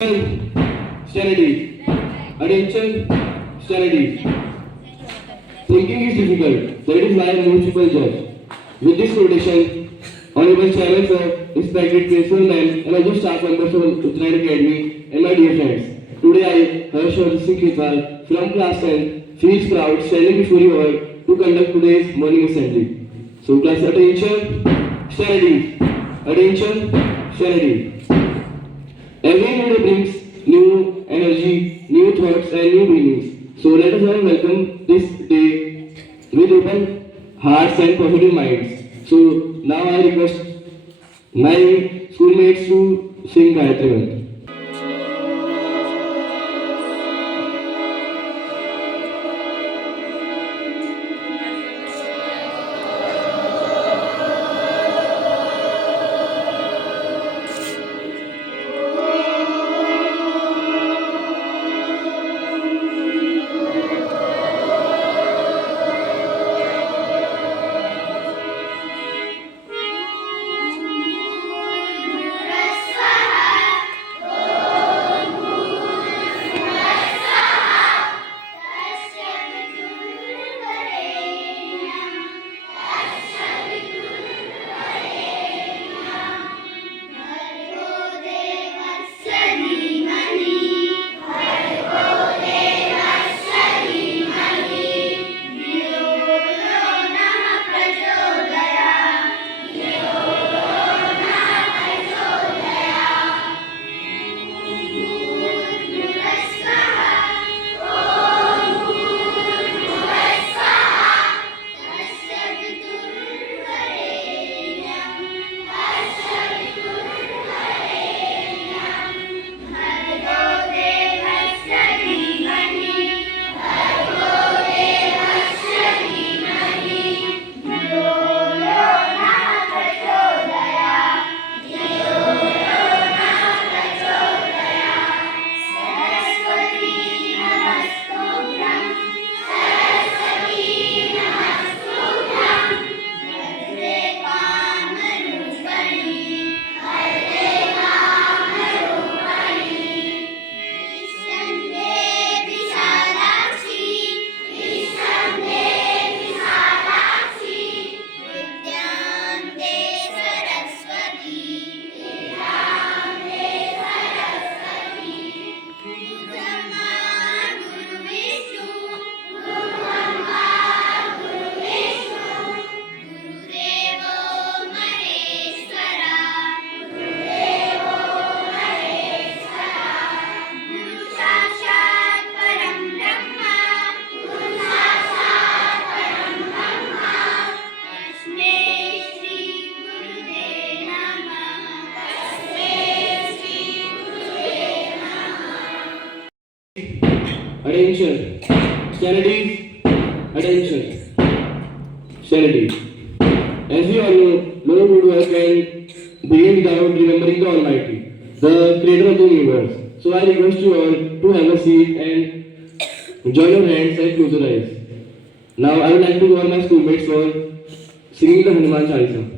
Studies. Attention. Studies. Thinking is difficult. That is why most people judge. With this quotation, Honorable Chairman Sir, respected principal ma'am, and other staff members of Uttarayan Academy, and my dear friends. Today I, Harshvardhan Singh Khitwal, from class 10, feels proud standing before you all to conduct today's morning assembly. So class attention, studies. Attention, studies. Every new day brings new energy, new thoughts, and new feelings. So let us all welcome this day with open hearts and positive minds. So now I request my schoolmates to sing Gayatri Mantra. Attention. Studies. Attention. Studies. As we all know, no good work can begin without remembering the Almighty, the Creator of the universe. So I request you all to have a seat and join your hands and close your eyes. Now I would like to call my schoolmates for singing the Hanuman Chalisa.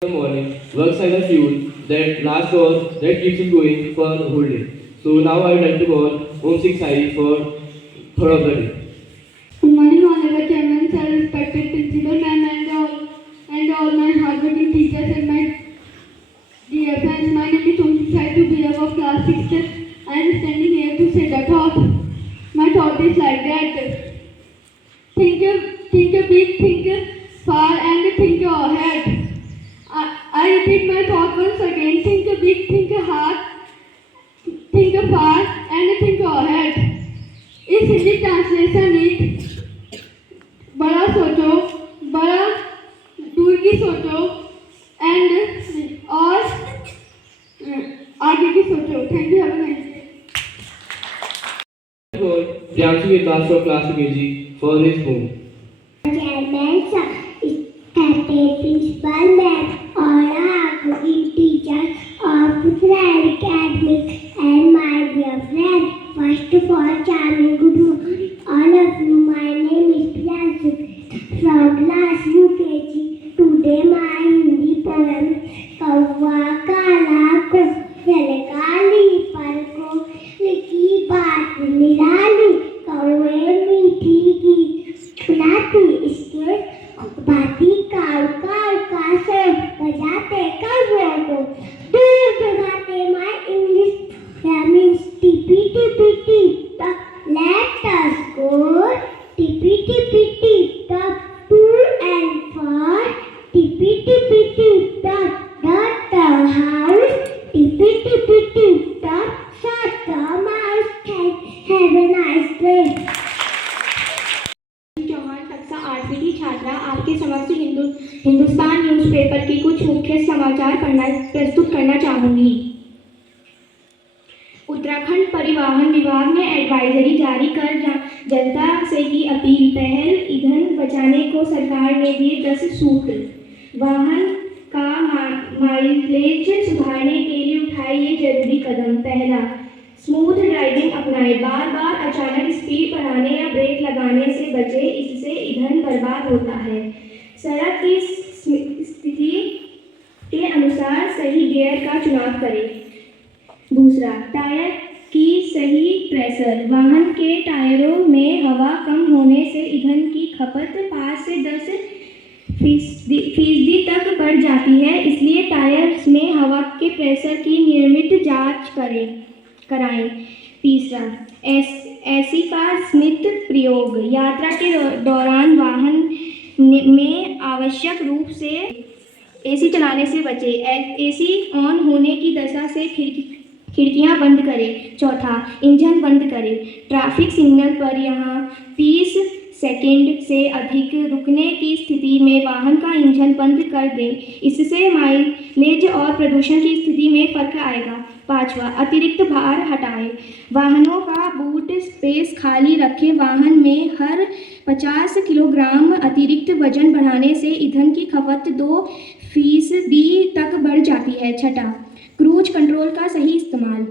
The morning, works as a fuel that lasts or that keeps you going for the whole day. So now I would like to call Om Singh Sai for third of the day. Good morning, honorable chairman, sir, respected principal, ma'am, and all my hardworking teachers and my dear friends. My name is Om Sai to be of class 6th. I am standing here to say the thought. My thought is like that think big, think far, and think ahead. I repeat my thought once again. Think big, think hard, think far, and think ahead. इस Hindi translation is बड़ा सोचो, बड़ा दूर की सोचो and और आगे की सोचो. Thank you. Have a nice day. For Priyanshu Vikas from class KG for his poem. Chairman, principal, ma'am, all our teachers of Friend Academy and my dear friend. First of all, charming good morning, all of you. My name is Priyanshu from class UKG. Today my Hindi poem कौवा काला को काली पर को लिखी बात निराली कौवे मीठी की सुनाती इसके बाती काव काव का सर बजाते कौवों को दूर भगाते my English means tippy tippy tip tap let us go tippy tippy tip tap two and four tippy tippy tip tap dot the house tippy tippy tip tap shut the mouse. Have a nice day. Chauhan कक्षा 8वीं की छात्रा आपके समक्ष Hindustan newspaper की कुछ मुख्य समाचार प्रस्तुत करना चाहूँगी. उत्तराखंड परिवहन विभाग ने एडवाइजरी जारी कर जनता से की अपील. पहल ईंधन बचाने को सरकार ने दिए 10 सूत्र. वाहन का माइलेज सुधारने के लिए उठाए ये जरूरी कदम. पहला, स्मूथ ड्राइविंग अपनाएं. बार बार अचानक स्पीड बढ़ाने या ब्रेक लगाने से बचें, इससे ईंधन बर्बाद होता है. सड़क की स्थिति के अनुसार सही गियर का चुनाव करें. दूसरा, टायर की सही प्रेशर. वाहन के टायरों में हवा कम होने से ईंधन की खपत 5 से 10% तक बढ़ जाती है, इसलिए टायर्स में हवा के प्रेशर की नियमित जांच कराएं. तीसरा, एसी का सीमित प्रयोग. यात्रा के दौरान वाहन में आवश्यक रूप से एसी चलाने से बचें. एसी ऑन होने की दशा से खिड़कियां बंद करें. चौथा, इंजन बंद करें. ट्रैफिक सिग्नल पर यहाँ 30 सेकंड से अधिक रुकने की स्थिति में वाहन का इंजन बंद कर दें, इससे माइलेज और प्रदूषण की स्थिति में फर्क आएगा. पांचवा, अतिरिक्त भार हटाएं. वाहनों का बूट स्पेस खाली रखें. वाहन में हर 50 किलोग्राम अतिरिक्त वजन बढ़ाने से ईंधन की खपत 2% तक बढ़ जाती है. छठा, क्रूज कंट्रोल का सही इस्तेमाल.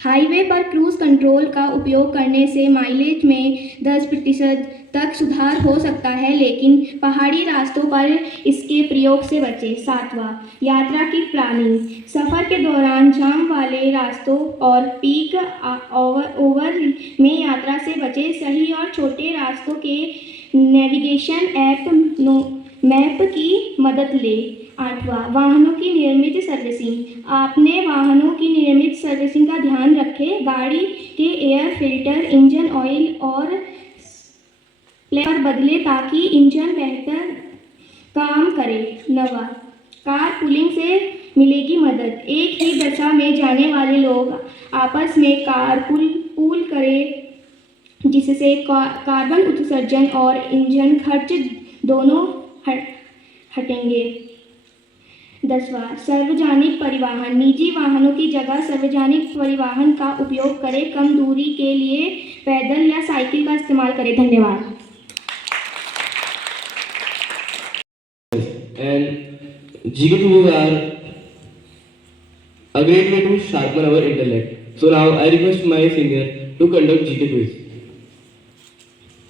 हाईवे पर क्रूज कंट्रोल का उपयोग करने से माइलेज में 10% तक सुधार हो सकता है, लेकिन पहाड़ी रास्तों पर इसके प्रयोग से बचें. सातवां, यात्रा की प्लानिंग. सफ़र के दौरान जाम वाले रास्तों और पीक ओवर में यात्रा से बचें. सही और छोटे रास्तों के नेविगेशन मैप की मदद लें. आठवां, वाहनों की नियमित सर्विसिंग. अपने वाहनों की नियमित सर्विसिंग का ध्यान रखें. गाड़ी के एयर फिल्टर, इंजन ऑयल और प्लेयर बदलें ताकि इंजन बेहतर काम करे. नवा, कार पुलिंग से मिलेगी मदद. एक ही दिशा में जाने वाले लोग आपस में कार पूल करें, जिससे कार्बन उत्सर्जन और इंजन खर्च दोनों हटेंगे. 10वां, सार्वजनिक परिवहन. निजी वाहनों की जगह सार्वजनिक परिवहन का उपयोग करें. कम दूरी के लिए पैदल या साइकिल का इस्तेमाल करें. धन्यवाद. And GK quizzes are a great way to sharpen our intellect. So now I request my senior to conduct GK quiz.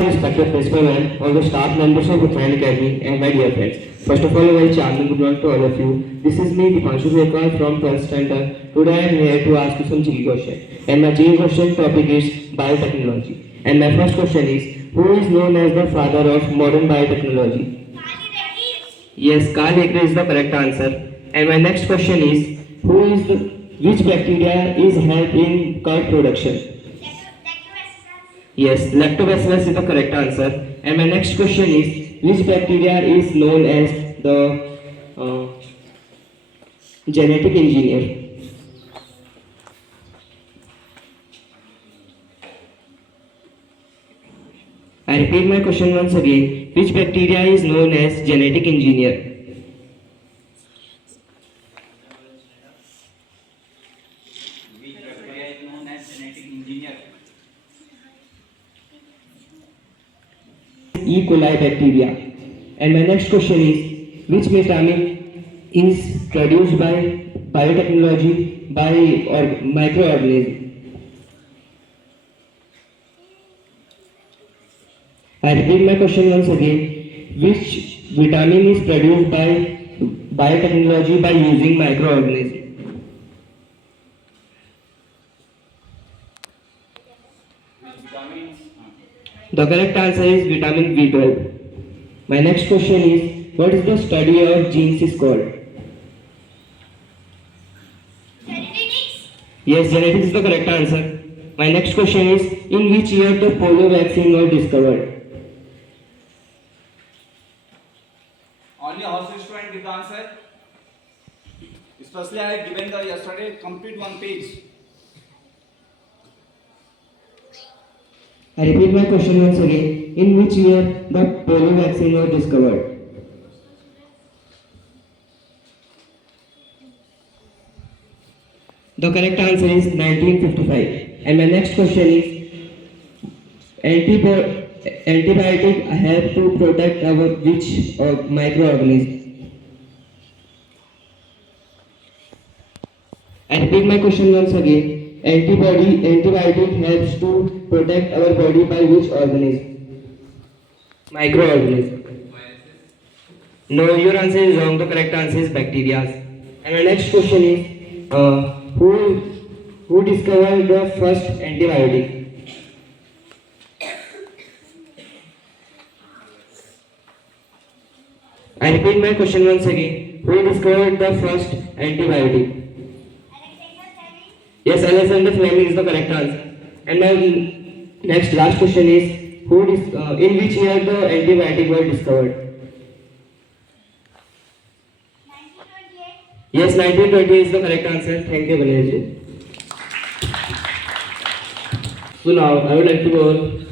Respected principal and all the staff members of Uttarakhand Academy and my dear friends. First of all, a very charming good morning to all of you. This is me, Dipanshu Bekar from 12th standard. Today I am here to ask you some GK question. And my GK question topic is biotechnology. And my first question is, who is known as the father of modern biotechnology? Yes, Carl Baker is the correct answer. And my next question is, which bacteria is help in curd production? Yes, lactobacillus is the correct answer. And my next question is, which bacteria is known as the genetic engineer? I repeat my question once again. Which bacteria is known as genetic engineer? Which bacteria is known as genetic engineer? E. coli bacteria. And my next question is, which vitamin is produced by biotechnology by or microorganism? I repeat my question once again. Which vitamin is produced by biotechnology by using microorganism? Vitamins. The correct answer is vitamin B12. My next question is, what is the study of genes is called? Yes, genetics is the correct answer. My next question is, in which year the polio vaccine was discovered? Only horse student give the answer. Especially I have given the yesterday complete one page. I repeat my question once again. In which year the polio vaccine was discovered? The correct answer is 1955. And my next question is, antibiotic have to protect our which microorganism? I repeat my question once again. Antibiotic helps to protect our body by which organism? Microorganism. No, your answer is wrong. The correct answer is bacteria. And the next question is, who discovered the first antibiotic? I repeat my question once again. Who discovered the first antibiotic? Yes, Alexander Fleming is the correct answer. And my next last question is, in which year the antibiotic was discovered? 1928. Yes, 1920 is the correct answer. Thank you, Ganesh. So now I would like to go on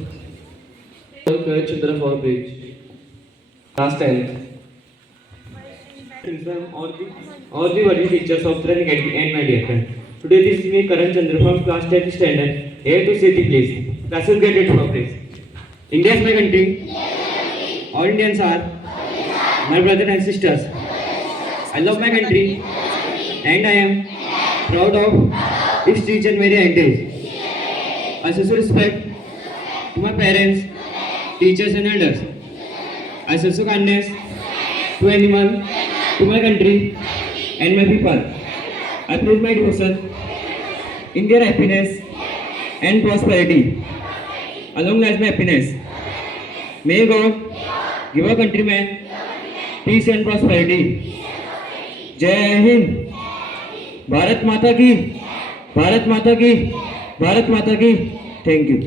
Chandra for bridge. Last time. All the worthy teachers of the Academy and my dear friend. Today this is me Karan Chandra from class 10th standard. Here to say the place. Classes get it for place. India is my country. All Indians are my brothers and sisters. I love my country and I am proud of its each and every heritage. I show respect to my parents, teachers and elders. I show kindness to anyone, to my country and my people. I pledge my devotion in their happiness and prosperity, along with my happiness. May God give our countrymen peace and prosperity. जय हिंद, भारत माता की, भारत माता की, भारत माता की. Thank you.